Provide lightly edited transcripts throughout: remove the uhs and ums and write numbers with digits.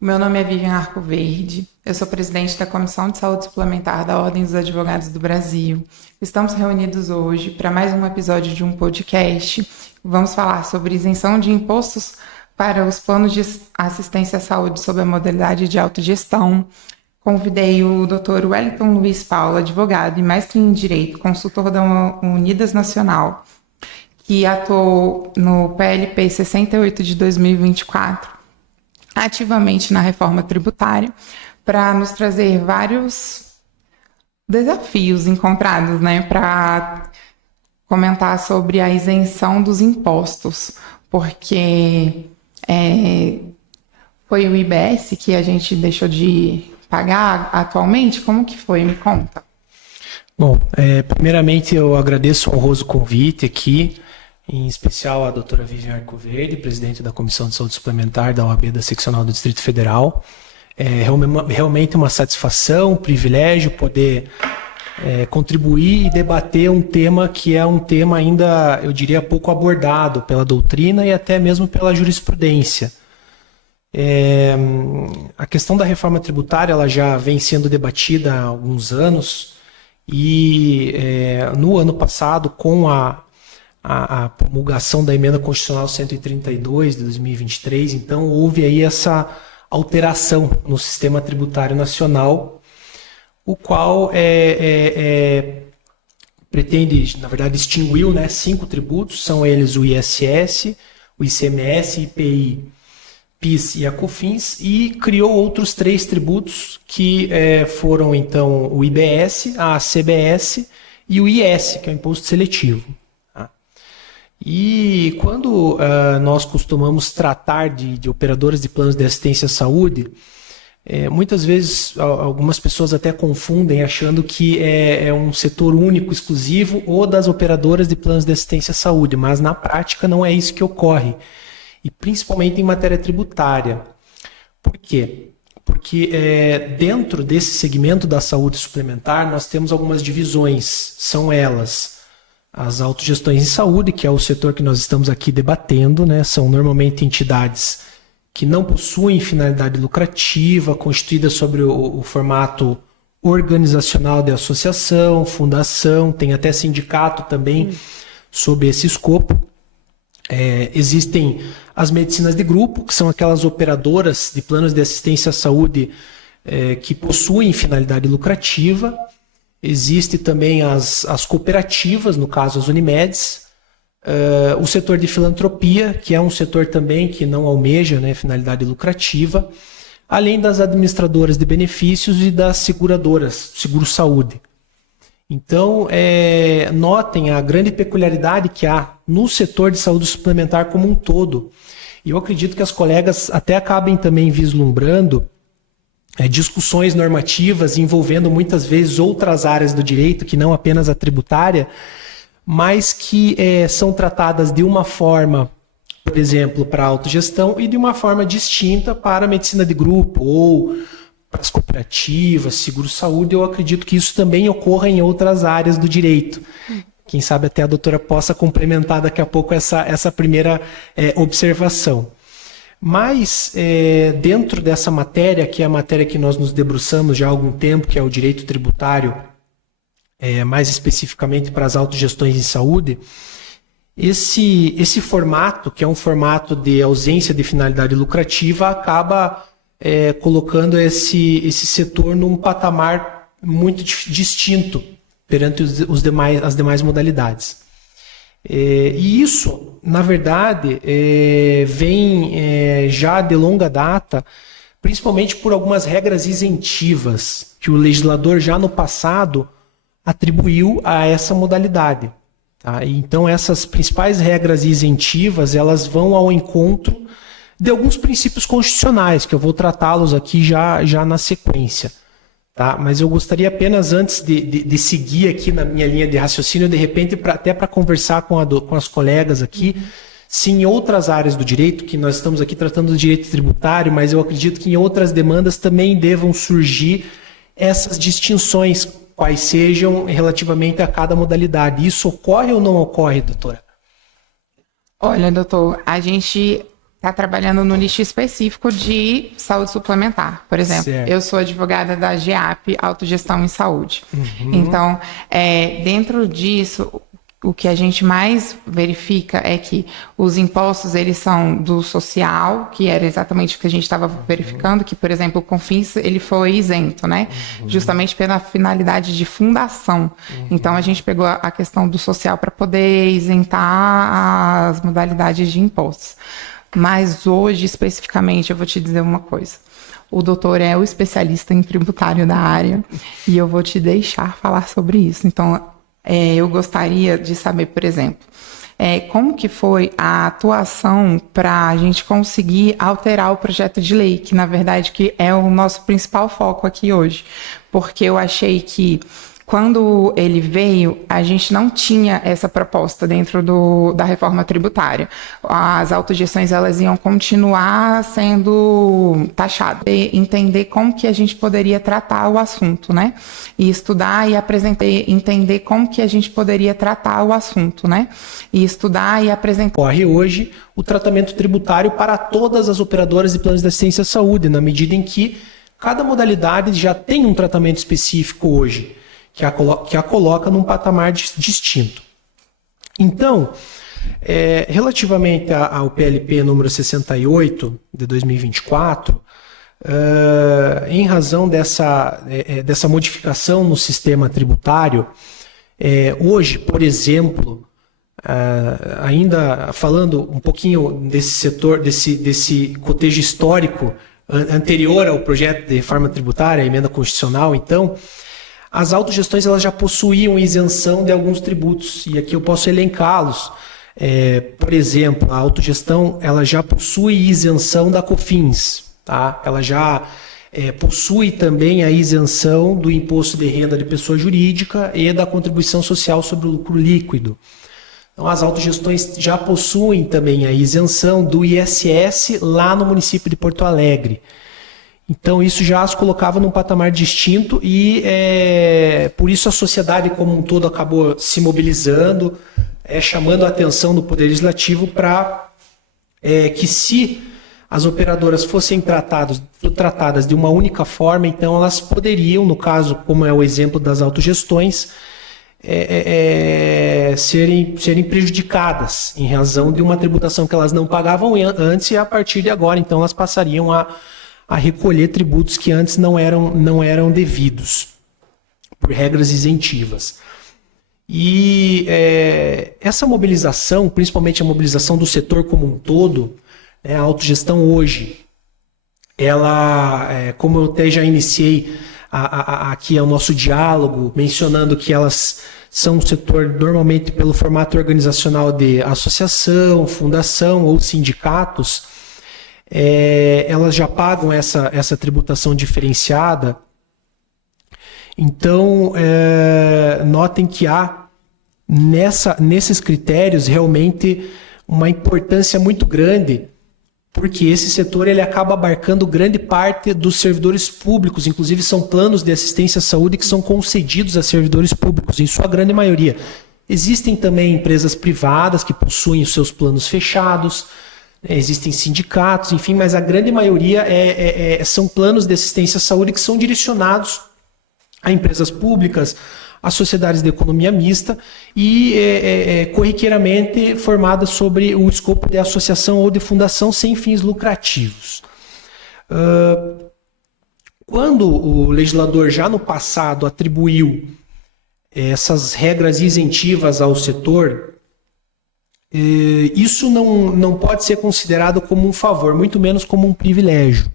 O meu nome é Vivian Arcoverde, eu sou presidente da Comissão de Saúde Suplementar da Ordem dos Advogados do Brasil. Estamos reunidos hoje para mais um episódio de um podcast. Vamos falar sobre isenção de impostos para os planos de assistência à saúde sob a modalidade de autogestão. Convidei o Dr. Wellington Luiz Paulo, advogado e mestre em Direito, consultor da Unidas Nacional, que atuou no PLP 68 de 2024, ativamente na reforma tributária, para nos trazer vários desafios encontrados, para comentar sobre a isenção dos impostos, porque foi o IBS que a gente deixou de pagar atualmente. Como que foi? Me conta. Bom, primeiramente eu agradeço o honroso convite aqui, em especial a doutora Vivian Arcoverde, presidente da Comissão de Saúde Suplementar da OAB da Seccional do Distrito Federal. É realmente uma satisfação, um privilégio poder contribuir e debater um tema que é um tema ainda, eu diria, pouco abordado pela doutrina e até mesmo pela jurisprudência. A questão da reforma tributária ela já vem sendo debatida há alguns anos e no ano passado, com a promulgação da Emenda Constitucional 132 de 2023, então houve aí essa alteração no sistema tributário nacional, o qual pretende, na verdade, extinguiu 5 tributos, são eles o ISS, o ICMS, IPI, PIS e a COFINS, e criou outros 3 tributos que foram então o IBS, a CBS e o IS, que é o Imposto Seletivo. E quando nós costumamos tratar de operadoras de planos de assistência à saúde, muitas vezes algumas pessoas até confundem achando que é um setor único, exclusivo, ou das operadoras de planos de assistência à saúde, mas na prática não é isso que ocorre, e principalmente em matéria tributária. Por quê? Porque dentro desse segmento da saúde suplementar nós temos algumas divisões, são elas as autogestões em saúde, que é o setor que nós estamos aqui debatendo, são normalmente entidades que não possuem finalidade lucrativa, constituídas sobre o formato organizacional de associação, fundação, tem até sindicato também sob esse escopo. Existem as medicinas de grupo, que são aquelas operadoras de planos de assistência à saúde que possuem finalidade lucrativa. Existe também as cooperativas, no caso as Unimedes, o setor de filantropia, que é um setor também que não almeja finalidade lucrativa, além das administradoras de benefícios e das seguradoras, seguro-saúde. Então, notem a grande peculiaridade que há no setor de saúde suplementar como um todo. E eu acredito que as colegas até acabem também vislumbrando discussões normativas envolvendo muitas vezes outras áreas do direito, que não apenas a tributária, mas que são tratadas de uma forma, por exemplo, para a autogestão e de uma forma distinta para a medicina de grupo ou para as cooperativas, seguro-saúde. Eu acredito que isso também ocorra em outras áreas do direito. Quem sabe até a doutora possa complementar daqui a pouco essa primeira observação. Mas, dentro dessa matéria, que é a matéria que nós nos debruçamos já há algum tempo, que é o direito tributário, mais especificamente para as autogestões em saúde, esse formato, que é um formato de ausência de finalidade lucrativa, acaba colocando esse setor num patamar muito distinto perante as demais modalidades. E isso, na verdade, vem já de longa data, principalmente por algumas regras isentivas que o legislador já no passado atribuiu a essa modalidade. Tá? Então, essas principais regras isentivas, elas vão ao encontro de alguns princípios constitucionais, que eu vou tratá-los aqui já na sequência. Tá? Mas eu gostaria apenas, antes de seguir aqui na minha linha de raciocínio, de repente, até para conversar com as colegas aqui, se em outras áreas do direito, que nós estamos aqui tratando do direito tributário, mas eu acredito que em outras demandas também devam surgir essas distinções, quais sejam relativamente a cada modalidade. Isso ocorre ou não ocorre, doutora? Olha, doutor, a gente está trabalhando no nicho específico de saúde suplementar. Por exemplo, certo. Eu sou advogada da GEAP, Autogestão em Saúde. Então, dentro disso, o que a gente mais verifica é que os impostos, eles são do social, que era exatamente o que a gente estava verificando, que, por exemplo, o Confins, ele foi isento, né? Justamente pela finalidade de fundação. Então, a gente pegou a questão do social para poder isentar as modalidades de impostos. Mas hoje, especificamente, eu vou te dizer uma coisa. O doutor é o especialista em tributário da área e eu vou te deixar falar sobre isso. Então, eu gostaria de saber, por exemplo, como que foi a atuação para a gente conseguir alterar o projeto de lei, que na verdade que é o nosso principal foco aqui hoje, porque eu achei que quando ele veio, a gente não tinha essa proposta dentro da reforma tributária. As autogestões, elas iam continuar sendo taxadas. E entender como que a gente poderia tratar o assunto, né? E estudar e apresentar, entender como que a gente poderia tratar o assunto, né? E estudar e apresentar. Corre hoje o tratamento tributário para todas as operadoras de planos de assistência à saúde, na medida em que cada modalidade já tem um tratamento específico hoje, que a coloca num patamar distinto. Então, relativamente ao PLP número 68 de 2024, em razão dessa modificação no sistema tributário, hoje, por exemplo, ainda falando um pouquinho desse setor, desse cotejo histórico anterior ao projeto de reforma tributária, a emenda constitucional, então, as autogestões elas já possuíam isenção de alguns tributos, e aqui eu posso elencá-los. Por exemplo, a autogestão ela já possui isenção da COFINS, tá? Ela já possui também a isenção do imposto de renda de pessoa jurídica e da contribuição social sobre o lucro líquido. Então, as autogestões já possuem também a isenção do ISS lá no município de Porto Alegre. Então, isso já as colocava num patamar distinto e, por isso, a sociedade como um todo acabou se mobilizando, chamando a atenção do Poder Legislativo para que, se as operadoras fossem tratadas de uma única forma, então elas poderiam, no caso, como é o exemplo das autogestões, serem prejudicadas em razão de uma tributação que elas não pagavam antes, e a partir de agora, então, elas passariam a recolher tributos que antes não eram devidos, por regras isentivas. E essa mobilização, principalmente a mobilização do setor como um todo, a autogestão hoje, ela, como eu até já iniciei aqui o nosso diálogo, mencionando que elas são um setor normalmente pelo formato organizacional de associação, fundação ou sindicatos, elas já pagam essa tributação diferenciada. Então, notem que há nesses critérios realmente uma importância muito grande, porque esse setor ele acaba abarcando grande parte dos servidores públicos, inclusive são planos de assistência à saúde que são concedidos a servidores públicos, em sua grande maioria. Existem também empresas privadas que possuem os seus planos fechados, existem sindicatos, enfim, mas a grande maioria são planos de assistência à saúde que são direcionados a empresas públicas, a sociedades de economia mista e corriqueiramente formadas sobre o escopo de associação ou de fundação sem fins lucrativos. Quando o legislador já no passado atribuiu essas regras isentivas ao setor, isso não pode ser considerado como um favor, muito menos como um privilégio.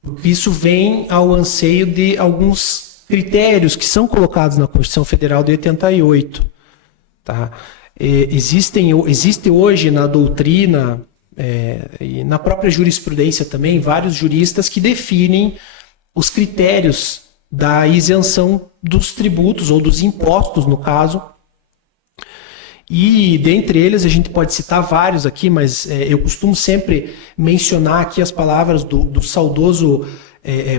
Porque isso vem ao anseio de alguns critérios que são colocados na Constituição Federal de 88. Tá? Existe hoje na doutrina e na própria jurisprudência também vários juristas que definem os critérios da isenção dos tributos ou dos impostos, no caso. E dentre eles a gente pode citar vários aqui, mas eu costumo sempre mencionar aqui as palavras do saudoso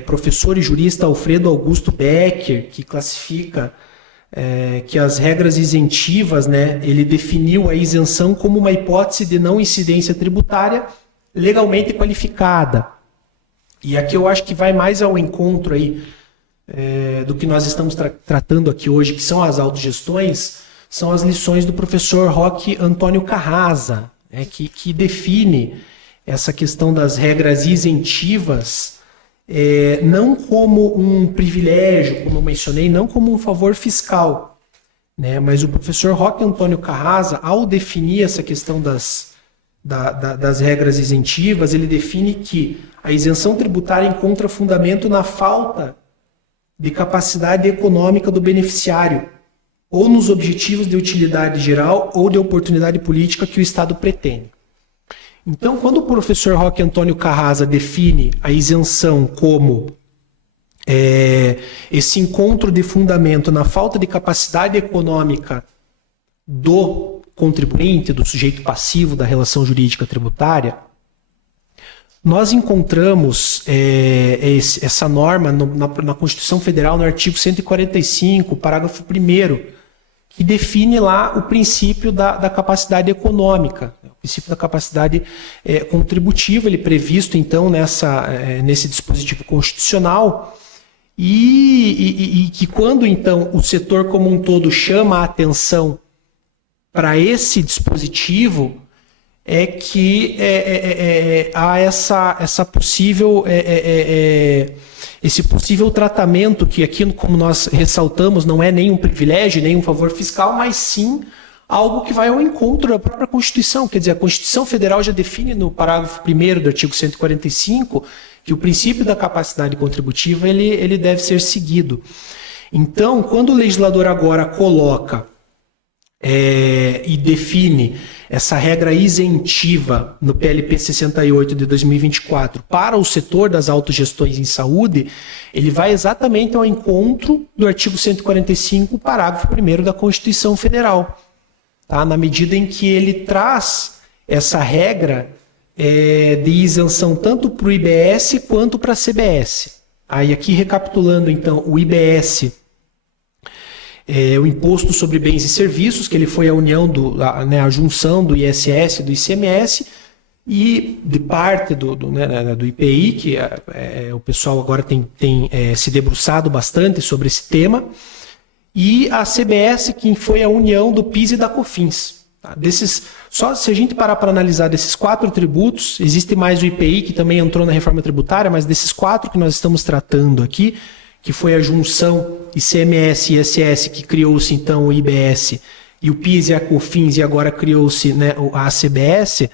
professor e jurista Alfredo Augusto Becker, que classifica que as regras isentivas, ele definiu a isenção como uma hipótese de não incidência tributária legalmente qualificada. E aqui eu acho que vai mais ao encontro aí, do que nós estamos tratando aqui hoje, que são as autogestões, são as lições do professor Roque Antônio Carrasa, que define essa questão das regras isentivas, não como um privilégio, como eu mencionei, não como um favor fiscal, né? Mas o professor Roque Antônio Carrasa, ao definir essa questão das regras isentivas, ele define que a isenção tributária encontra fundamento na falta de capacidade econômica do beneficiário, ou nos objetivos de utilidade geral ou de oportunidade política que o Estado pretende. Então, quando o professor Roque Antônio Carrasa define a isenção como esse encontro de fundamento na falta de capacidade econômica do contribuinte, do sujeito passivo da relação jurídica tributária, nós encontramos essa norma na Constituição Federal, no artigo 145, parágrafo 1º, que define lá o princípio da capacidade econômica, o princípio da capacidade contributiva, ele é previsto, então, nesse dispositivo constitucional, e que quando, então, o setor como um todo chama a atenção para esse dispositivo, é que há esse possível tratamento que aqui, como nós ressaltamos, não é nem um privilégio, nem um favor fiscal, mas sim algo que vai ao encontro da própria Constituição. Quer dizer, a Constituição Federal já define no parágrafo 1º do artigo 145 que o princípio da capacidade contributiva ele deve ser seguido. Então, quando o legislador agora coloca e define essa regra isentiva no PLP 68 de 2024 para o setor das autogestões em saúde, ele vai exatamente ao encontro do artigo 145, parágrafo 1º da Constituição Federal, tá? Na medida em que ele traz essa regra de isenção tanto para o IBS quanto para a CBS. Aí aqui recapitulando então, o IBS, o Imposto sobre Bens e Serviços, que ele foi a união, a junção do ISS e do ICMS, e de parte do IPI, que o pessoal agora tem se debruçado bastante sobre esse tema, e a CBS, que foi a união do PIS e da COFINS. Tá? Só se a gente parar para analisar desses 4 tributos, existe mais o IPI, que também entrou na reforma tributária, mas desses 4 que nós estamos tratando aqui, que foi a junção ICMS e ISS, que criou-se então o IBS, e o PIS e a COFINS, e agora criou-se, né, a CBS,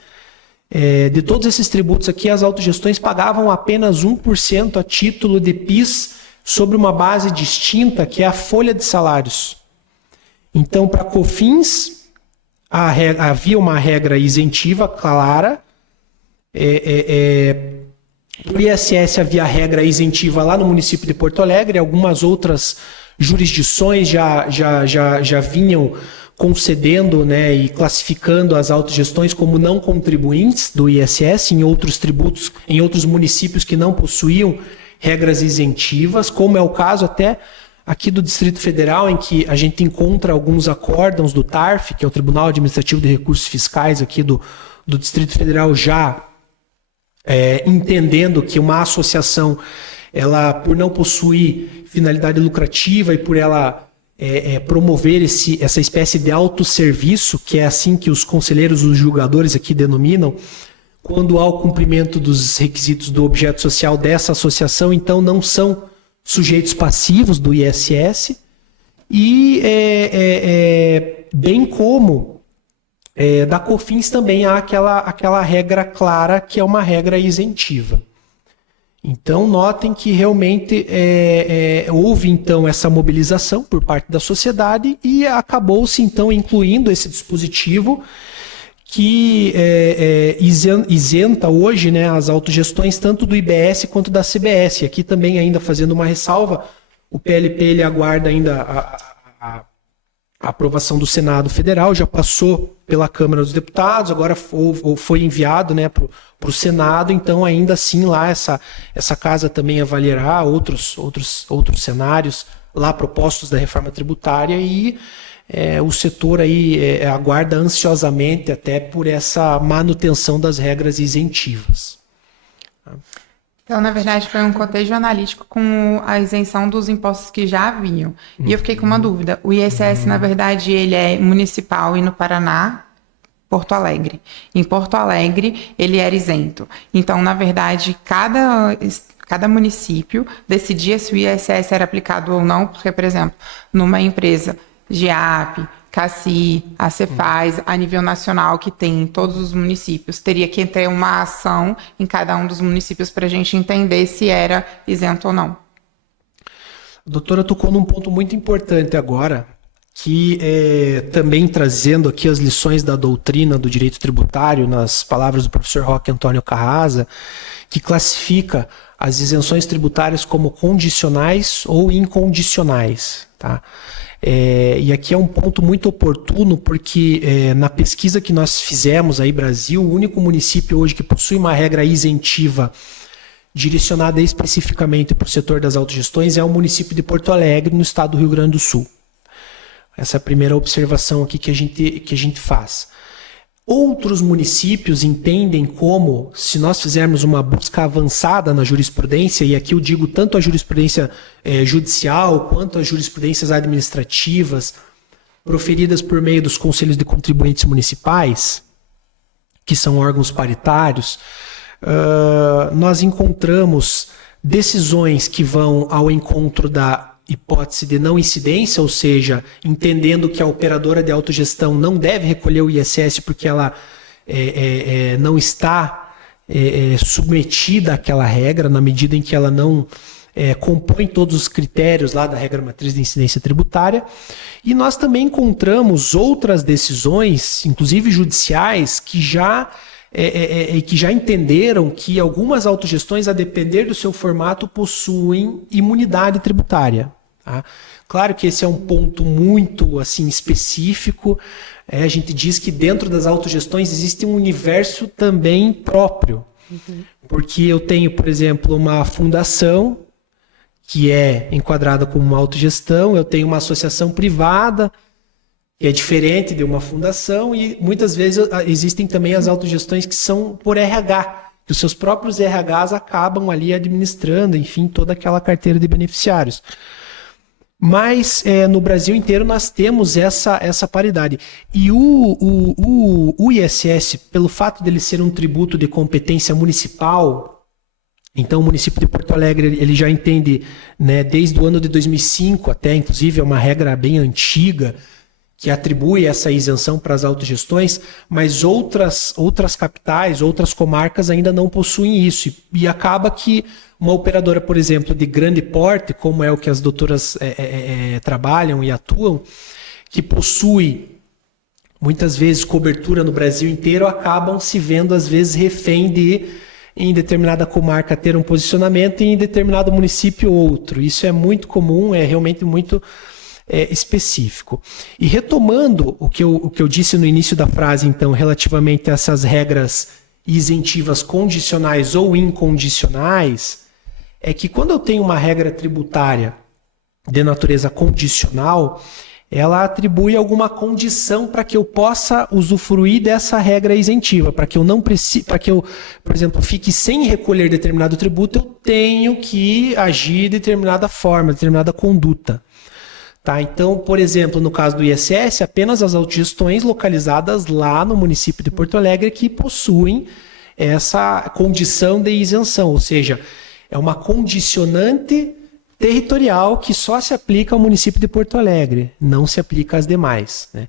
de todos esses tributos aqui, as autogestões pagavam apenas 1% a título de PIS sobre uma base distinta, que é a folha de salários. Então, para a COFINS, havia uma regra isentiva clara, para o ISS havia a regra isentiva lá no município de Porto Alegre, algumas outras jurisdições já vinham concedendo, né, e classificando as autogestões como não contribuintes do ISS em outros tributos, em outros municípios que não possuíam regras isentivas, como é o caso até aqui do Distrito Federal, em que a gente encontra alguns acórdãos do TARF, que é o Tribunal Administrativo de Recursos Fiscais aqui do Distrito Federal, já entendendo que uma associação, ela, por não possuir finalidade lucrativa e por ela promover essa espécie de autosserviço, que é assim que os conselheiros, os julgadores aqui denominam, quando há o cumprimento dos requisitos do objeto social dessa associação, então não são sujeitos passivos do ISS, e bem como da COFINS também há aquela regra clara, que é uma regra isentiva. Então, notem que realmente houve então essa mobilização por parte da sociedade e acabou-se então incluindo esse dispositivo que isenta hoje, né, as autogestões tanto do IBS quanto da CBS. Aqui também, ainda fazendo uma ressalva, o PLP ele aguarda ainda a aprovação do Senado Federal, já passou pela Câmara dos Deputados, agora foi enviado, né, para o Senado, então ainda assim lá essa casa também avaliará outros cenários lá propostos da reforma tributária e o setor aí aguarda ansiosamente até por essa manutenção das regras isentivas. Então, na verdade, foi um cotejo analítico com a isenção dos impostos que já haviam. E eu fiquei com uma dúvida. O ISS, na verdade, ele é municipal e no Paraná, Porto Alegre. Em Porto Alegre, ele era isento. Então, na verdade, cada município decidia se o ISS era aplicado ou não, porque, por exemplo, numa empresa GEAP, CACI, a Cefaz, a nível nacional, que tem em todos os municípios, teria que ter uma ação em cada um dos municípios para a gente entender se era isento ou não. A doutora tocou num ponto muito importante agora, que também trazendo aqui as lições da doutrina do direito tributário, nas palavras do professor Roque Antônio Carrasa, que classifica as isenções tributárias como condicionais ou incondicionais, tá? E aqui é um ponto muito oportuno, porque na pesquisa que nós fizemos aí, Brasil, o único município hoje que possui uma regra isentiva direcionada especificamente para o setor das autogestões é o município de Porto Alegre, no estado do Rio Grande do Sul. Essa é a primeira observação aqui que a gente faz. Outros municípios entendem como, se nós fizermos uma busca avançada na jurisprudência, e aqui eu digo tanto a jurisprudência judicial quanto as jurisprudências administrativas proferidas por meio dos conselhos de contribuintes municipais, que são órgãos paritários, nós encontramos decisões que vão ao encontro da hipótese de não incidência, ou seja, entendendo que a operadora de autogestão não deve recolher o ISS porque ela não está submetida àquela regra, na medida em que ela não compõe todos os critérios lá da regra matriz de incidência tributária. E nós também encontramos outras decisões, inclusive judiciais, que já entenderam que algumas autogestões, a depender do seu formato, possuem imunidade tributária. Tá? Claro que esse é um ponto muito assim, específico. A gente diz que dentro das autogestões existe um universo também próprio. Porque eu tenho, por exemplo, uma fundação que é enquadrada como uma autogestão, eu tenho uma associação privada, que é diferente de uma fundação, e muitas vezes existem também as autogestões que são por RH, que os seus próprios RHs acabam ali administrando, enfim, toda aquela carteira de beneficiários. Mas no Brasil inteiro nós temos essa paridade. E o ISS, pelo fato dele ser um tributo de competência municipal, então o município de Porto Alegre ele já entende, né, desde o ano de 2005 até, inclusive é uma regra bem antiga, que atribui essa isenção para as autogestões, mas outras capitais, outras comarcas ainda não possuem isso. E acaba que uma operadora, por exemplo, de grande porte, como é o que as doutoras trabalham e atuam, que possui muitas vezes cobertura no Brasil inteiro, acabam se vendo às vezes refém de, em determinada comarca, ter um posicionamento e em determinado município outro. Isso é muito comum, é realmente muito específico. E retomando o que eu disse no início da frase, então, relativamente a essas regras isentivas condicionais ou incondicionais, é que quando eu tenho uma regra tributária de natureza condicional, ela atribui alguma condição para que eu possa usufruir dessa regra isentiva, para que eu não precise, para que eu, por exemplo, fique sem recolher determinado tributo, eu tenho que agir de determinada forma, determinada conduta. Tá? Então, por exemplo, no caso do ISS, apenas as autogestões localizadas lá no município de Porto Alegre que possuem essa condição de isenção, ou seja, é uma condicionante territorial que só se aplica ao município de Porto Alegre, não se aplica às demais, né?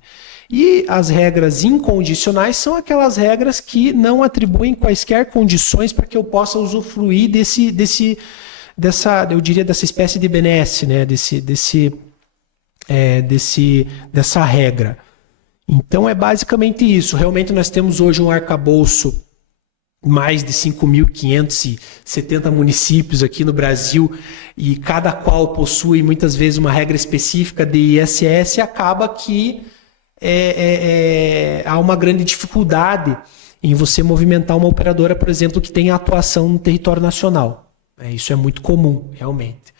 E as regras incondicionais são aquelas regras que não atribuem quaisquer condições para que eu possa usufruir dessa, eu diria, dessa espécie de benesse, né? Dessa regra. Então é basicamente isso. Realmente nós temos hoje um arcabouço, mais de 5.570 municípios aqui no Brasil, e cada qual possui muitas vezes uma regra específica de ISS, e acaba que há uma grande dificuldade em você movimentar uma operadora, por exemplo, que tenha atuação no território nacional. Isso é muito comum, realmente.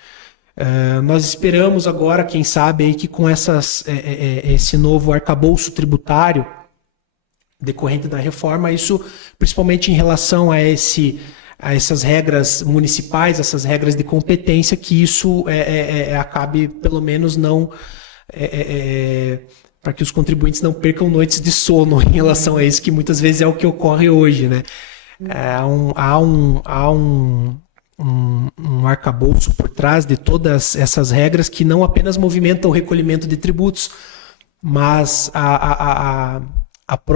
Nós esperamos agora, quem sabe, aí, que com esse novo arcabouço tributário decorrente da reforma, isso principalmente em relação a essas regras municipais, essas regras de competência, que isso acabe pelo menos não... para que os contribuintes não percam noites de sono em relação a isso, que muitas vezes é o que ocorre hoje, né? Há um arcabouço por trás de todas essas regras que não apenas movimentam o recolhimento de tributos, mas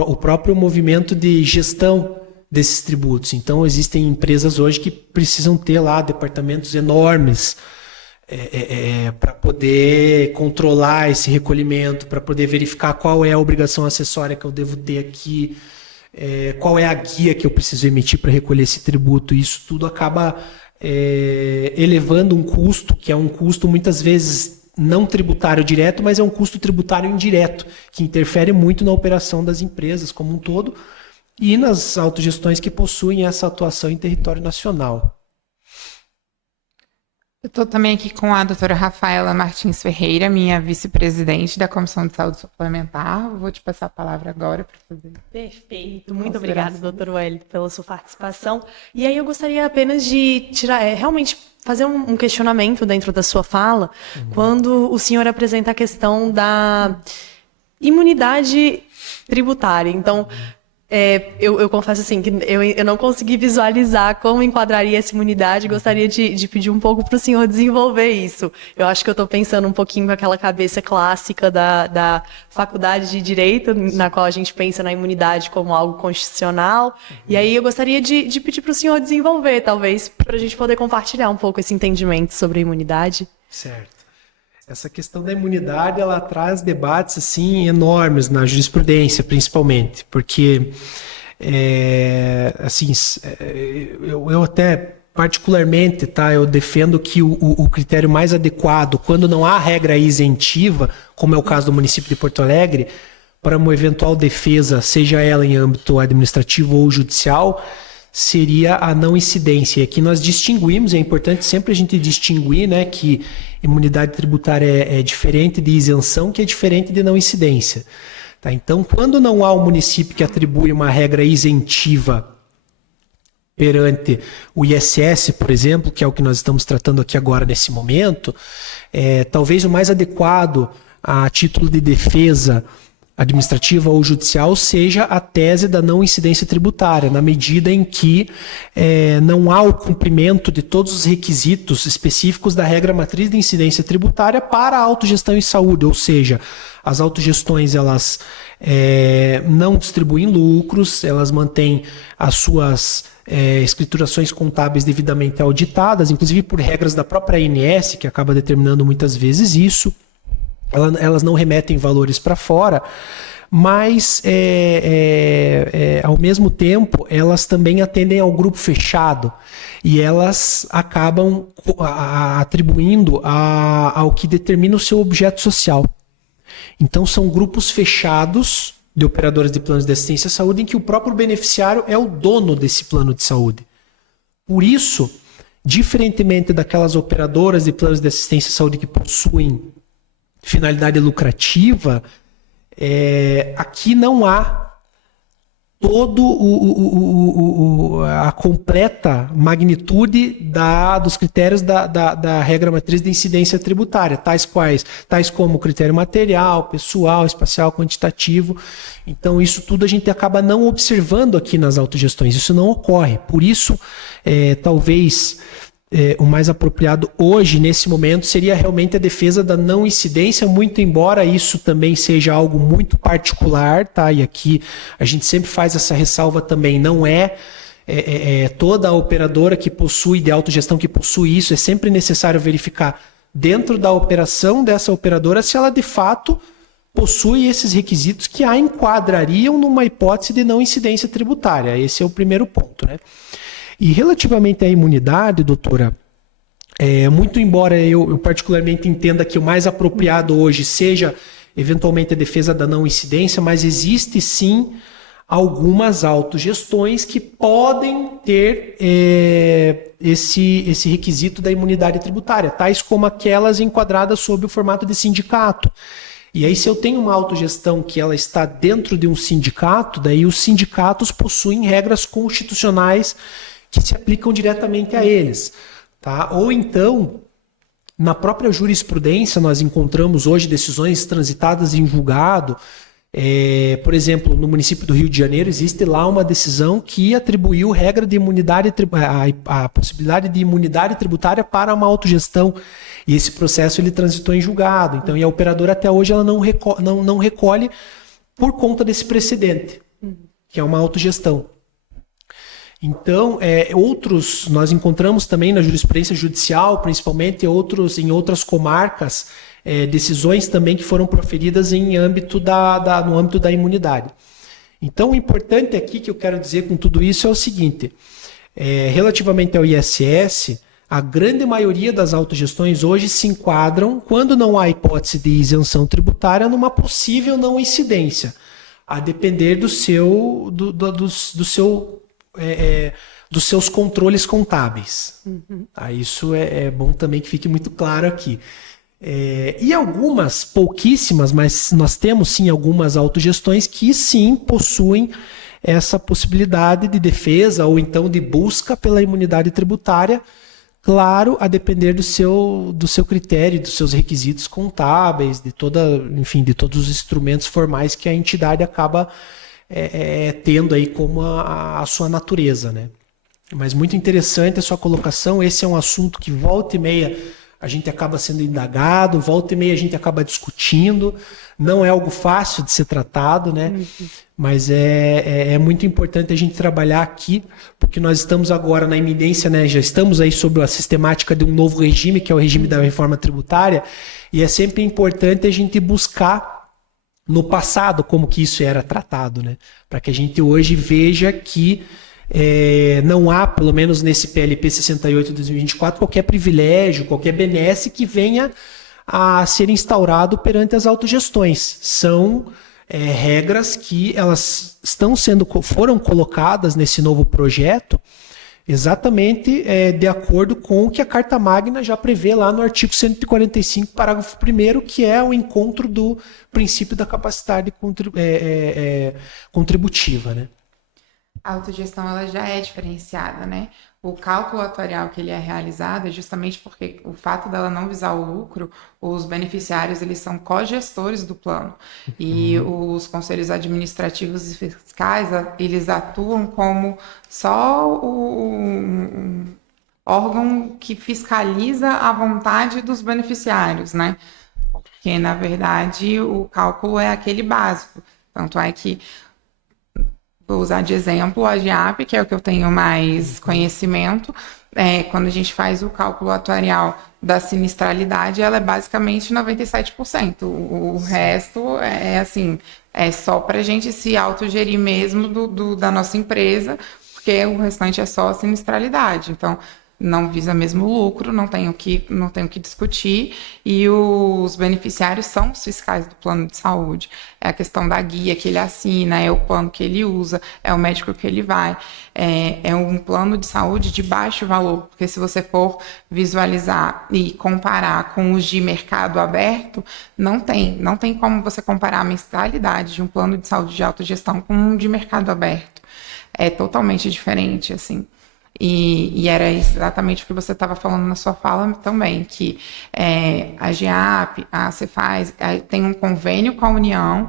o próprio movimento de gestão desses tributos. Então, existem empresas hoje que precisam ter lá departamentos enormes para poder controlar esse recolhimento, para poder verificar qual é a obrigação acessória que eu devo ter aqui, qual é a guia que eu preciso emitir para recolher esse tributo. Isso tudo acaba elevando um custo, que é um custo muitas vezes não tributário direto, mas é um custo tributário indireto, que interfere muito na operação das empresas como um todo e nas autogestões que possuem essa atuação em território nacional. Eu estou também aqui com a doutora Rafaela Martins Ferreira, minha vice-presidente da Comissão de Saúde Suplementar. Vou te passar a palavra agora para fazer. Perfeito. Muito obrigada, doutor Wellington, pela sua participação. E aí eu gostaria apenas de realmente fazer um questionamento dentro da sua fala, quando o senhor apresenta a questão da imunidade tributária. Então, eu confesso assim, que eu não consegui visualizar como enquadraria essa imunidade. Gostaria de pedir um pouco para o senhor desenvolver isso. Eu acho que eu estou pensando um pouquinho com aquela cabeça clássica da faculdade de Direito, na qual a gente pensa na imunidade como algo constitucional. E aí eu gostaria de pedir para o senhor desenvolver, talvez, para a gente poder compartilhar um pouco esse entendimento sobre a imunidade. Certo. Essa questão da imunidade, ela traz debates assim enormes na jurisprudência, principalmente, porque eu até particularmente, eu defendo que o critério mais adequado, quando não há regra isentiva, como é o caso do município de Porto Alegre, para uma eventual defesa, seja ela em âmbito administrativo ou judicial, seria a não incidência. E aqui nós distinguimos, é importante sempre a gente distinguir, né, que imunidade tributária é diferente de isenção, que é diferente de não incidência. Tá? Então, quando não há um município que atribui uma regra isentiva perante o ISS, por exemplo, que é o que nós estamos tratando aqui agora nesse momento, talvez o mais adequado a título de defesa administrativa ou judicial seja a tese da não incidência tributária, na medida em que não há o cumprimento de todos os requisitos específicos da regra matriz de incidência tributária para a autogestão em saúde, ou seja, as autogestões elas não distribuem lucros, elas mantêm as suas escriturações contábeis devidamente auditadas, inclusive por regras da própria ANS, que acaba determinando muitas vezes isso. Elas não remetem valores para fora, mas ao mesmo tempo elas também atendem ao grupo fechado e elas acabam atribuindo ao que determina o seu objeto social. Então são grupos fechados de operadoras de planos de assistência à saúde em que o próprio beneficiário é o dono desse plano de saúde. Por isso, diferentemente daquelas operadoras de planos de assistência à saúde que possuem finalidade lucrativa, aqui não há a completa magnitude dos critérios da regra matriz de incidência tributária, tais como critério material, pessoal, espacial, quantitativo. Então isso tudo a gente acaba não observando aqui nas autogestões, isso não ocorre. Por isso, talvez o mais apropriado hoje, nesse momento, seria realmente a defesa da não incidência, muito embora isso também seja algo muito particular, tá? E aqui a gente sempre faz essa ressalva também, não toda a operadora que possui, de autogestão que possui isso, é sempre necessário verificar dentro da operação dessa operadora se ela de fato possui esses requisitos que a enquadrariam numa hipótese de não incidência tributária. Esse é o primeiro ponto, né? E relativamente à imunidade, doutora, muito embora eu particularmente entenda que o mais apropriado hoje seja eventualmente a defesa da não incidência, mas existe sim algumas autogestões que podem ter esse requisito da imunidade tributária, tais como aquelas enquadradas sob o formato de sindicato. E aí, se eu tenho uma autogestão que ela está dentro de um sindicato, daí os sindicatos possuem regras constitucionais que se aplicam diretamente a eles. Tá? Ou então, na própria jurisprudência, nós encontramos hoje decisões transitadas em julgado. Por exemplo, no município do Rio de Janeiro, existe lá uma decisão que atribuiu regra de imunidade, a possibilidade de imunidade tributária para uma autogestão. E esse processo ele transitou em julgado. Então, e a operadora até hoje ela não recolhe por conta desse precedente, que é uma autogestão. Então, nós encontramos também na jurisprudência judicial, principalmente em outras comarcas, decisões também que foram proferidas no âmbito da imunidade. Então, o importante aqui que eu quero dizer com tudo isso é o seguinte, relativamente ao ISS, a grande maioria das autogestões hoje se enquadram, quando não há hipótese de isenção tributária, numa possível não incidência, a depender dos seus controles contábeis. Isso é bom também que fique muito claro aqui. E algumas, pouquíssimas, mas nós temos sim algumas autogestões que sim possuem essa possibilidade de defesa ou então de busca pela imunidade tributária, claro, a depender do seu critério, dos seus requisitos contábeis, de todos os instrumentos formais que a entidade acaba tendo aí como a sua natureza, né? Mas muito interessante a sua colocação. Esse é um assunto que volta e meia a gente acaba sendo indagado, volta e meia a gente acaba discutindo. Não é algo fácil de ser tratado, né? Mas é muito importante a gente trabalhar aqui, porque nós estamos agora na iminência, né? Já estamos aí sob a sistemática de um novo regime, que é o regime da reforma tributária, e é sempre importante a gente buscar no passado como que isso era tratado, né? Para que a gente hoje veja que não há, pelo menos nesse PLP 68 de 2024, qualquer privilégio, qualquer benesse que venha a ser instaurado perante as autogestões. São regras que elas foram colocadas nesse novo projeto exatamente de acordo com o que a Carta Magna já prevê lá no artigo 145, parágrafo 1º, que é o encontro do princípio da capacidade contributiva, né? A autogestão ela já é diferenciada, né? O cálculo atuarial que ele é realizado é justamente porque o fato dela não visar o lucro, os beneficiários eles são cogestores do plano e os conselhos administrativos e fiscais eles atuam como só o órgão que fiscaliza a vontade dos beneficiários, né? Porque na verdade o cálculo é aquele básico, tanto é que vou usar de exemplo a GEAP, que é o que eu tenho mais conhecimento. Quando a gente faz o cálculo atuarial da sinistralidade, ela é basicamente 97%. O resto é só para a gente se autogerir mesmo da nossa empresa, porque o restante é só a sinistralidade. Então, não visa mesmo lucro, não tenho que discutir, e os beneficiários são os fiscais do plano de saúde. É a questão da guia que ele assina, é o plano que ele usa, é o médico que ele vai. É um plano de saúde de baixo valor, porque se você for visualizar e comparar com os de mercado aberto, não tem como você comparar a mensalidade de um plano de saúde de autogestão com um de mercado aberto. É totalmente diferente, assim. E era exatamente o que você estava falando na sua fala também, que a GEAP, a Cefaz, tem um convênio com a União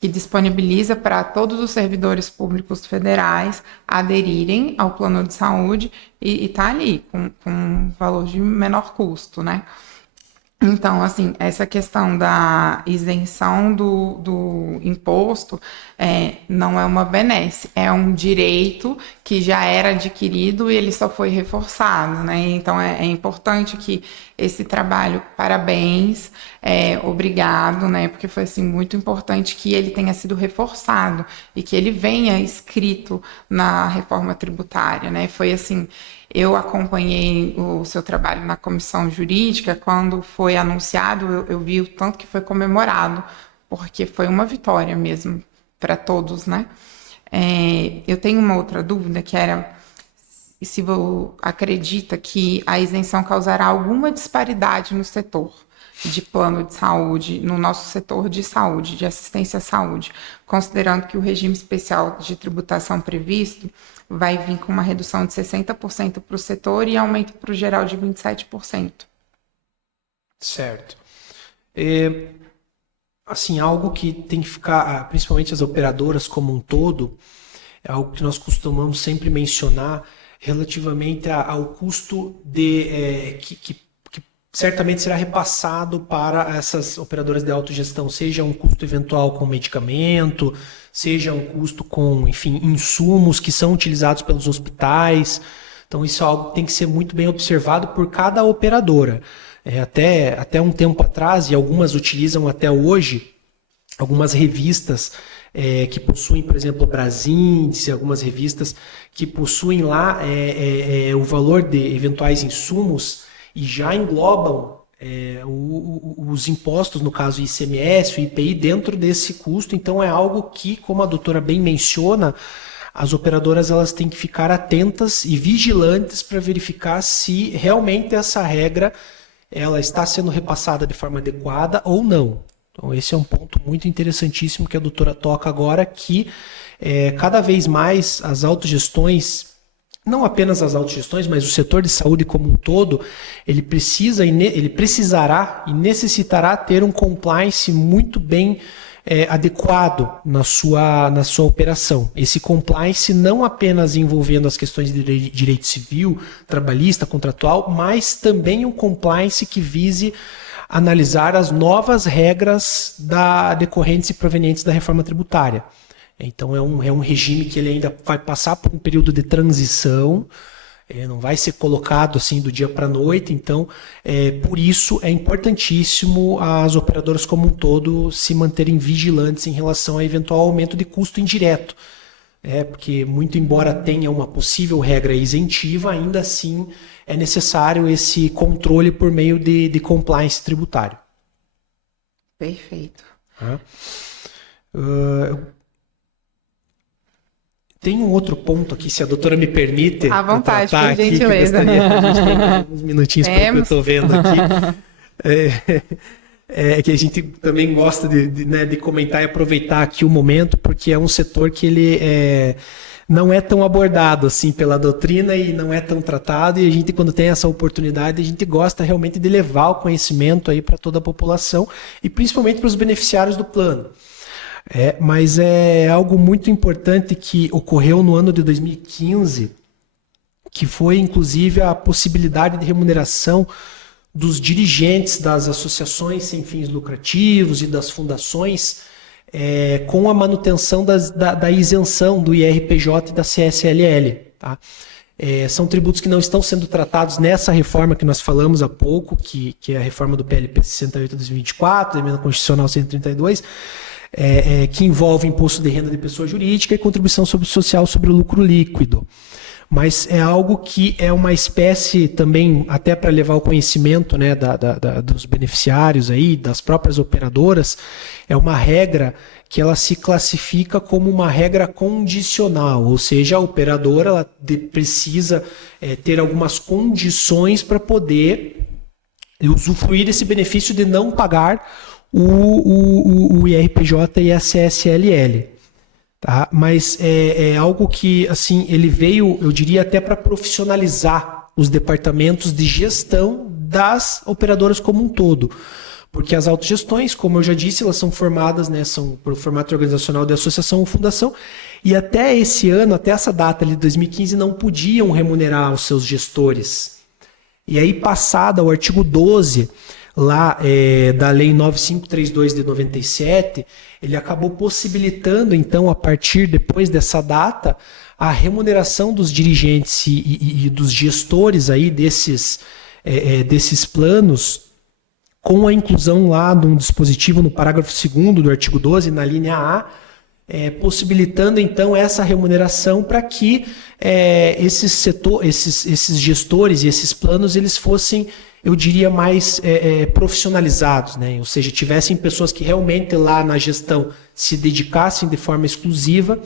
que disponibiliza para todos os servidores públicos federais aderirem ao plano de saúde e está ali com um valor de menor custo, né? Então, assim, essa questão da isenção do imposto não é uma benesse, é um direito que já era adquirido e ele só foi reforçado, né? Então, é importante que esse trabalho, parabéns, obrigado, né? Porque foi, assim, muito importante que ele tenha sido reforçado e que ele venha escrito na reforma tributária, né? Foi, assim... Eu acompanhei o seu trabalho na comissão jurídica, quando foi anunciado, eu vi o tanto que foi comemorado, porque foi uma vitória mesmo para todos, né? Eu tenho uma outra dúvida, que era se você acredita que a isenção causará alguma disparidade no setor de plano de saúde, no nosso setor de saúde, de assistência à saúde, considerando que o regime especial de tributação previsto vai vir com uma redução de 60% para o setor e aumento para o geral de 27%. Certo. Assim, algo que tem que ficar, principalmente as operadoras como um todo, é algo que nós costumamos sempre mencionar relativamente ao custo que certamente será repassado para essas operadoras de autogestão, seja um custo eventual com medicamento, seja um custo com, enfim, insumos que são utilizados pelos hospitais. Então isso é algo que tem que ser muito bem observado por cada operadora. Até um tempo atrás, e algumas utilizam até hoje, algumas revistas que possuem, por exemplo, o Brasíndice, algumas revistas que possuem lá o valor de eventuais insumos e já englobam os impostos, no caso o ICMS, o IPI, dentro desse custo. Então é algo que, como a doutora bem menciona, as operadoras elas têm que ficar atentas e vigilantes para verificar se realmente essa regra ela está sendo repassada de forma adequada ou não. Então esse é um ponto muito interessantíssimo que a doutora toca agora, que cada vez mais as autogestões, não apenas as autogestões, mas o setor de saúde como um todo, ele precisará e necessitará ter um compliance muito bem adequado na sua operação. Esse compliance não apenas envolvendo as questões de direito civil, trabalhista, contratual, mas também um compliance que vise analisar as novas regras decorrentes e provenientes da reforma tributária. Então é um regime que ele ainda vai passar por um período de transição, não vai ser colocado assim do dia para a noite. Então, por isso é importantíssimo as operadoras como um todo se manterem vigilantes em relação a eventual aumento de custo indireto. Porque muito embora tenha uma possível regra isentiva, ainda assim é necessário esse controle por meio de compliance tributário. Perfeito. Tem um outro ponto aqui, se a doutora me permite. À vontade, por aqui, gentileza. A gente tem uns minutinhos para que eu estou vendo aqui. Que a gente também gosta de comentar e aproveitar aqui o momento, porque é um setor que ele não é tão abordado assim pela doutrina e não é tão tratado, e a gente, quando tem essa oportunidade, a gente gosta realmente de levar o conhecimento aí para toda a população e principalmente para os beneficiários do plano. Mas é algo muito importante que ocorreu no ano de 2015, que foi inclusive a possibilidade de remuneração dos dirigentes das associações sem fins lucrativos e das fundações, com a manutenção da isenção do IRPJ e da CSLL. Tá? São tributos que não estão sendo tratados nessa reforma que nós falamos há pouco, que é a reforma do PLP 68 de 2024, a emenda constitucional 132, que envolve imposto de renda de pessoa jurídica e contribuição social sobre o lucro líquido. Mas é algo que é uma espécie também, até para levar o conhecimento, né, dos beneficiários aí, das próprias operadoras, é uma regra que ela se classifica como uma regra condicional, ou seja, a operadora ela precisa ter algumas condições para poder usufruir desse benefício de não pagar o IRPJ e a CSLL. Tá? Mas é algo que assim, ele veio, eu diria, até para profissionalizar os departamentos de gestão das operadoras como um todo. Porque as autogestões, como eu já disse, elas são formadas, né, são por formato organizacional de associação ou fundação, e até esse ano, até essa data ali de 2015, não podiam remunerar os seus gestores. E aí, passado o artigo 12 lá da Lei 9532 de 97, ele acabou possibilitando, então, a partir depois dessa data, a remuneração dos dirigentes e dos gestores aí desses planos, com a inclusão lá de um dispositivo no parágrafo 2º do artigo 12, na linha A, possibilitando, então, essa remuneração para que esses gestores e esses planos eles fossem, eu diria, mais profissionalizados, né? Ou seja, tivessem pessoas que realmente lá na gestão se dedicassem de forma exclusiva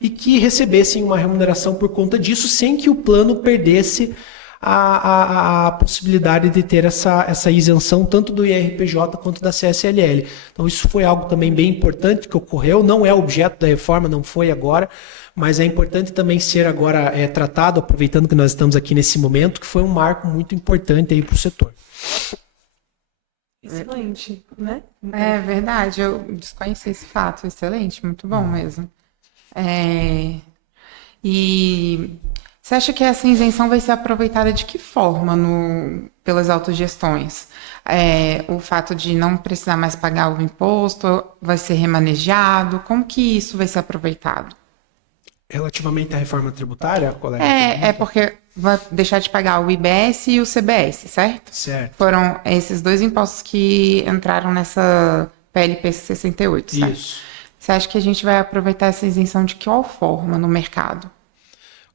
e que recebessem uma remuneração por conta disso, sem que o plano perdesse a possibilidade de ter essa isenção tanto do IRPJ quanto da CSLL. Então isso foi algo também bem importante que ocorreu, não é objeto da reforma, não foi agora, mas é importante também ser agora tratado, aproveitando que nós estamos aqui nesse momento, que foi um marco muito importante aí para o setor. Excelente, né? É verdade, eu desconheci esse fato, excelente, muito bom mesmo. E você acha que essa isenção vai ser aproveitada de que forma pelas autogestões? O fato de não precisar mais pagar o imposto vai ser remanejado? Como que isso vai ser aproveitado? Relativamente à reforma tributária, colega? Porque vai deixar de pagar o IBS e o CBS, certo? Certo. Foram esses dois impostos que entraram nessa PLP 68, certo? Isso. Você acha que a gente vai aproveitar essa isenção de que forma no mercado?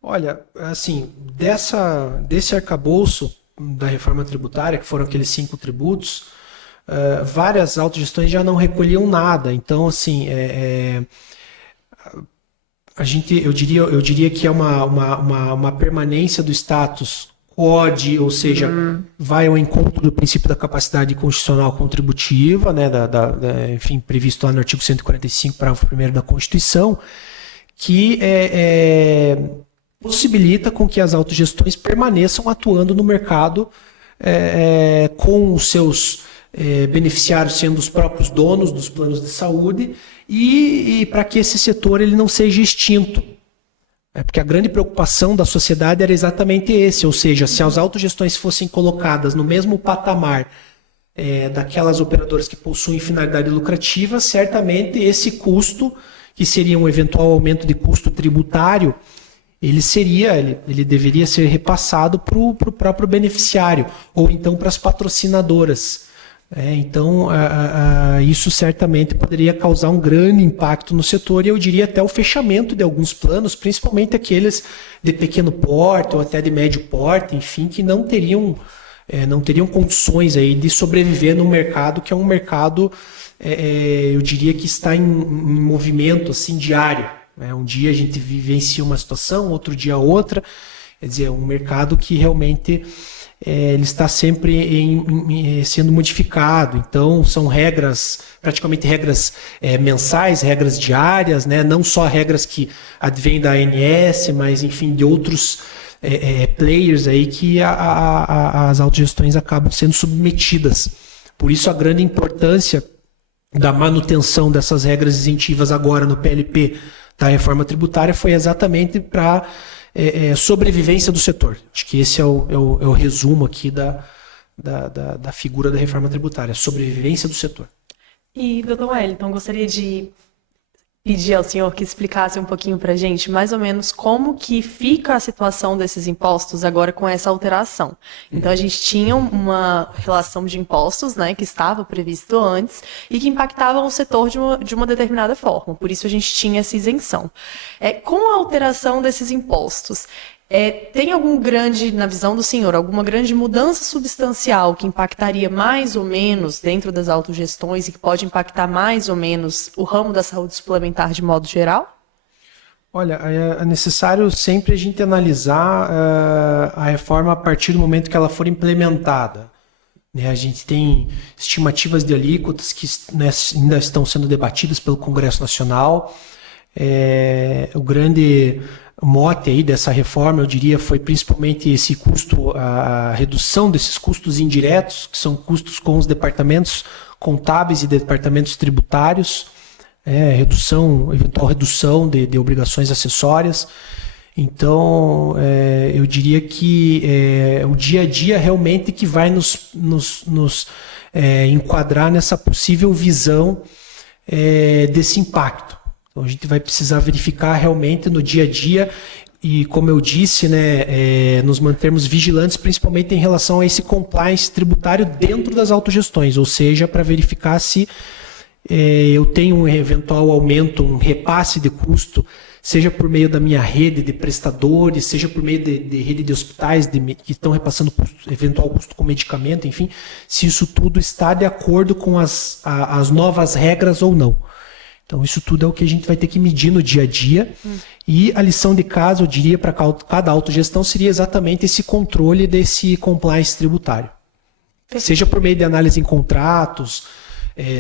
Olha, assim, desse arcabouço da reforma tributária, que foram aqueles 5 tributos, várias autogestões já não recolhiam nada. Então, assim, eu diria que é uma permanência do status quod, ou seja, vai ao encontro do princípio da capacidade constitucional contributiva, né, enfim, previsto lá no artigo 145, parágrafo 1º da Constituição, que possibilita com que as autogestões permaneçam atuando no mercado com os seus beneficiários sendo os próprios donos dos planos de saúde e para que esse setor ele não seja extinto. Porque a grande preocupação da sociedade era exatamente esse, ou seja, se as autogestões fossem colocadas no mesmo patamar daquelas operadoras que possuem finalidade lucrativa, certamente esse custo, que seria um eventual aumento de custo tributário, ele deveria ser repassado para o próprio beneficiário, ou então para as patrocinadoras. Então, isso certamente poderia causar um grande impacto no setor, e eu diria até o fechamento de alguns planos, principalmente aqueles de pequeno porte ou até de médio porte, enfim, que não teriam condições aí de sobreviver no mercado, que é um mercado, eu diria que está em movimento assim, diário. Um dia a gente vivencia uma situação, outro dia outra. Quer dizer, é um mercado que realmente ele está sempre sendo modificado. Então, são praticamente regras mensais, regras diárias, né? Não só regras que advêm da ANS, mas, enfim, de outros players aí que as autogestões acabam sendo submetidas. Por isso, a grande importância da manutenção dessas regras isentivas agora no PLP da reforma tributária foi exatamente para sobrevivência do setor. Acho que esse é o resumo aqui da figura da reforma tributária, sobrevivência do setor. E, doutor Wellington, gostaria de pedir ao senhor que explicasse um pouquinho para a gente, mais ou menos, como que fica a situação desses impostos agora com essa alteração. Então, a gente tinha uma relação de impostos, né, que estava previsto antes e que impactavam o setor de uma determinada forma. Por isso, a gente tinha essa isenção. Com a alteração desses impostos, tem na visão do senhor, alguma grande mudança substancial que impactaria mais ou menos dentro das autogestões e que pode impactar mais ou menos o ramo da saúde suplementar de modo geral? Olha, é necessário sempre a gente analisar a reforma a partir do momento que ela for implementada. A gente tem estimativas de alíquotas que ainda estão sendo debatidas pelo Congresso Nacional. O grande mote aí dessa reforma, eu diria, foi principalmente esse custo, a redução desses custos indiretos, que são custos com os departamentos contábeis e departamentos tributários, eventual redução de obrigações acessórias. Então, eu diria que o dia a dia realmente que vai nos enquadrar nessa possível visão desse impacto. Então, a gente vai precisar verificar realmente no dia a dia e, como eu disse, nos mantermos vigilantes, principalmente em relação a esse compliance tributário dentro das autogestões, ou seja, para verificar se eu tenho um eventual aumento, um repasse de custo, seja por meio da minha rede de prestadores, seja por meio de rede de hospitais que estão repassando eventual custo com medicamento, enfim, se isso tudo está de acordo com as novas regras ou não. Então, isso tudo é o que a gente vai ter que medir no dia a dia. E a lição de casa, eu diria, para cada autogestão seria exatamente esse controle desse compliance tributário. Seja por meio de análise em contratos,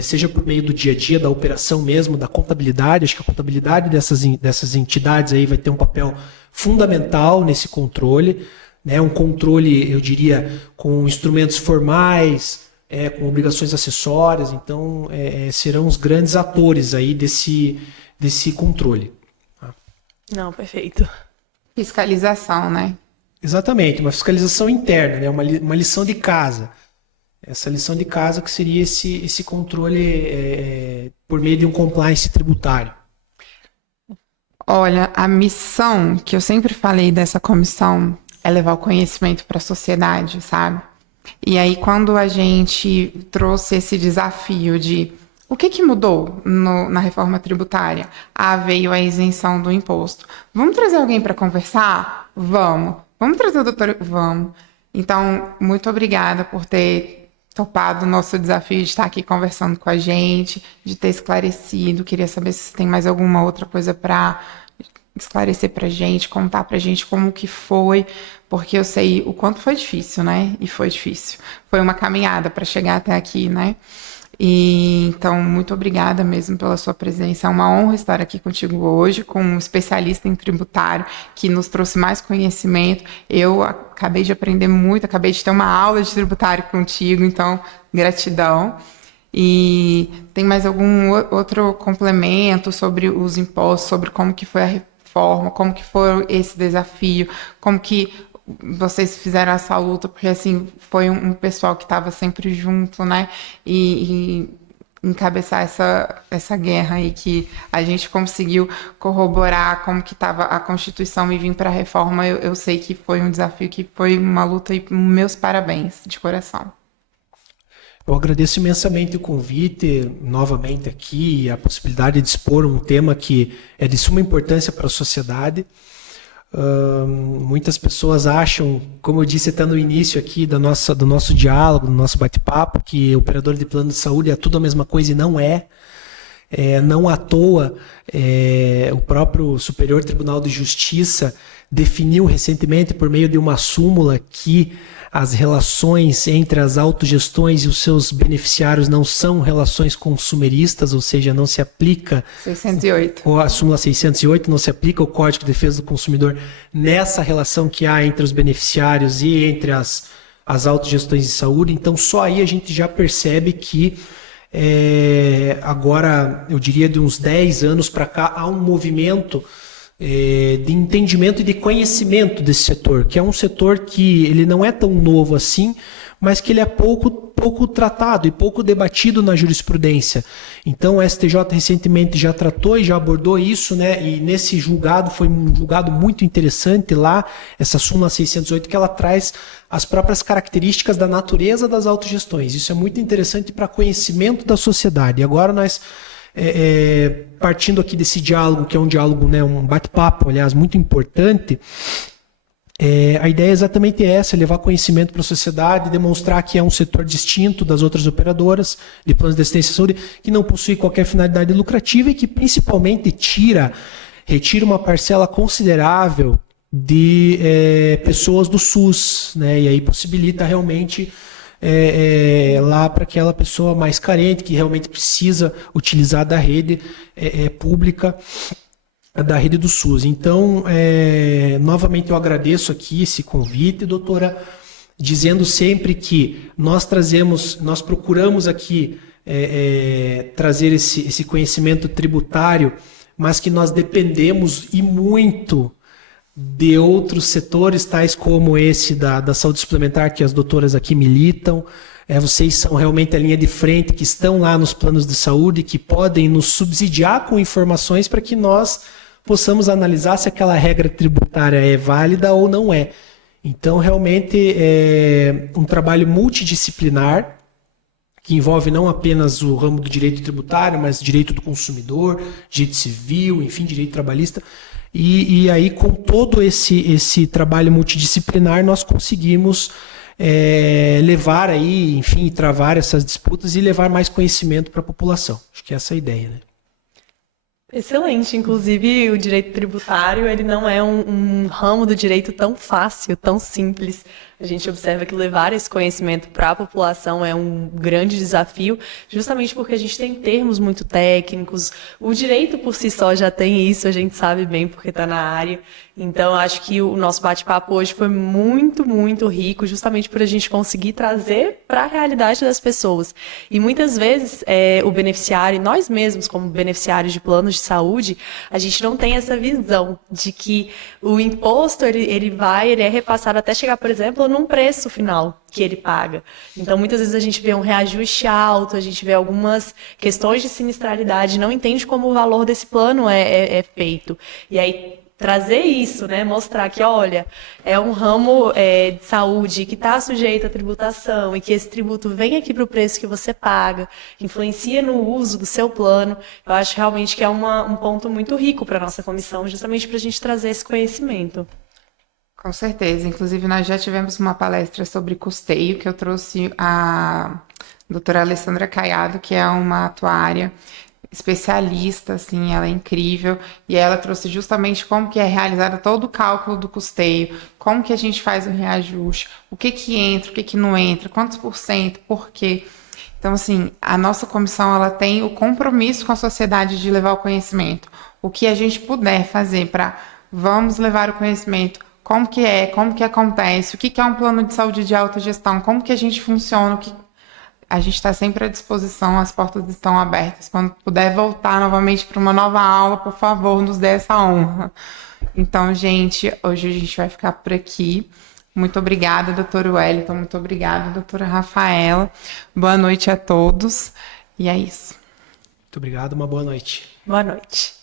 seja por meio do dia a dia, da operação mesmo, da contabilidade. Acho que a contabilidade dessas entidades aí vai ter um papel fundamental nesse controle, né? Um controle, eu diria, com instrumentos formais, com obrigações acessórias. Então, serão os grandes atores aí desse controle. Não, perfeito. Fiscalização, né? Exatamente, uma fiscalização interna, né? Uma lição de casa. Essa lição de casa que seria esse controle por meio de um compliance tributário. Olha, a missão que eu sempre falei dessa comissão é levar o conhecimento para a sociedade, sabe? E aí, quando a gente trouxe esse desafio de o que mudou na reforma tributária? Veio a isenção do imposto. Vamos trazer alguém para conversar? Vamos. Vamos trazer o doutor? Vamos. Então, muito obrigada por ter topado o nosso desafio de estar aqui conversando com a gente, de ter esclarecido. Queria saber se tem mais alguma outra coisa para esclarecer para a gente, contar para a gente como que foi, porque eu sei o quanto foi difícil, né? E foi difícil. Foi uma caminhada para chegar até aqui, né? E, então, muito obrigada mesmo pela sua presença. É uma honra estar aqui contigo hoje, com um especialista em tributário que nos trouxe mais conhecimento. Eu acabei de aprender muito, acabei de ter uma aula de tributário contigo, então, gratidão. E tem mais algum outro complemento sobre os impostos, sobre como que foi a reforma, como que foi esse desafio, como que vocês fizeram essa luta, porque assim, foi um pessoal que estava sempre junto, né, e encabeçar essa guerra aí que a gente conseguiu corroborar como que estava a Constituição e vir para a reforma. Eu sei que foi um desafio, que foi uma luta, e meus parabéns, de coração. Eu agradeço imensamente o convite, novamente aqui, a possibilidade de expor um tema que é de suma importância para a sociedade. Muitas pessoas acham, como eu disse até no início aqui do nosso diálogo, do nosso bate-papo, que operador de plano de saúde é tudo a mesma coisa, e não é. Não à toa, o próprio Superior Tribunal de Justiça definiu recentemente, por meio de uma súmula, que as relações entre as autogestões e os seus beneficiários não são relações consumeristas, ou seja, não se aplica 608. A súmula 608, não se aplica o Código de Defesa do Consumidor nessa relação que há entre os beneficiários e entre as autogestões de saúde. Então, só aí a gente já percebe que agora, eu diria de uns 10 anos para cá, há um movimento de entendimento e de conhecimento desse setor, que é um setor que ele não é tão novo assim, mas que ele é pouco tratado e pouco debatido na jurisprudência. Então o STJ recentemente já tratou e já abordou isso, né? E nesse julgado, foi um julgado muito interessante lá, essa súmula 608, que ela traz as próprias características da natureza das autogestões. Isso é muito interessante para conhecimento da sociedade. E agora nós, partindo aqui desse diálogo, que é um diálogo, né, um bate-papo, aliás, muito importante, a ideia é exatamente essa: levar conhecimento para a sociedade, demonstrar que é um setor distinto das outras operadoras de planos de assistência à saúde, que não possui qualquer finalidade lucrativa e que principalmente retira uma parcela considerável de pessoas do SUS, né, e aí possibilita realmente lá para aquela pessoa mais carente, que realmente precisa utilizar da rede pública, da rede do SUS. Então, novamente eu agradeço aqui esse convite, doutora, dizendo sempre que nós procuramos aqui trazer esse conhecimento tributário, mas que nós dependemos e muito de outros setores, tais como esse da saúde suplementar, que as doutoras aqui militam. Vocês são realmente a linha de frente, que estão lá nos planos de saúde, que podem nos subsidiar com informações para que nós possamos analisar se aquela regra tributária é válida ou não é. Então, realmente, é um trabalho multidisciplinar, que envolve não apenas o ramo do direito tributário, mas direito do consumidor, direito civil, enfim, direito trabalhista. E aí, com todo esse trabalho multidisciplinar, nós conseguimos levar aí, enfim, travar essas disputas e levar mais conhecimento para a população. Acho que essa é a ideia, né? Excelente. Inclusive, o direito tributário, ele não é um ramo do direito tão fácil, tão simples. A gente observa que levar esse conhecimento para a população é um grande desafio, justamente porque a gente tem termos muito técnicos. O direito por si só já tem isso, a gente sabe bem porque está na área. Então, acho que o nosso bate-papo hoje foi muito, muito rico, justamente por a gente conseguir trazer para a realidade das pessoas. E muitas vezes, o beneficiário, nós mesmos como beneficiários de planos de saúde, a gente não tem essa visão de que o imposto, ele é repassado até chegar, por exemplo, num preço final que ele paga. Então, muitas vezes a gente vê um reajuste alto, a gente vê algumas questões de sinistralidade, não entende como o valor desse plano é feito. E aí, trazer isso, né? Mostrar que, olha, é um ramo de saúde que está sujeito à tributação e que esse tributo vem aqui para o preço que você paga, influencia no uso do seu plano. Eu acho realmente que é um ponto muito rico para a nossa comissão, justamente para a gente trazer esse conhecimento. Com certeza. Inclusive, nós já tivemos uma palestra sobre custeio, que eu trouxe a doutora Alessandra Caiado, que é uma atuária especialista, assim, ela é incrível, e ela trouxe justamente como que é realizado todo o cálculo do custeio, como que a gente faz o reajuste, o que que entra, o que que não entra, quantos por cento, por quê. Então, assim, a nossa comissão, ela tem o compromisso com a sociedade de levar o conhecimento. O que a gente puder fazer para vamos levar o conhecimento, como que acontece, o que é um plano de saúde de alta gestão, como que a gente funciona, a gente está sempre à disposição, as portas estão abertas. Quando puder voltar novamente para uma nova aula, por favor, nos dê essa honra. Então, gente, hoje a gente vai ficar por aqui. Muito obrigada, doutor Wellington, muito obrigada, doutora Rafaela. Boa noite a todos, e é isso. Muito obrigado, uma boa noite. Boa noite.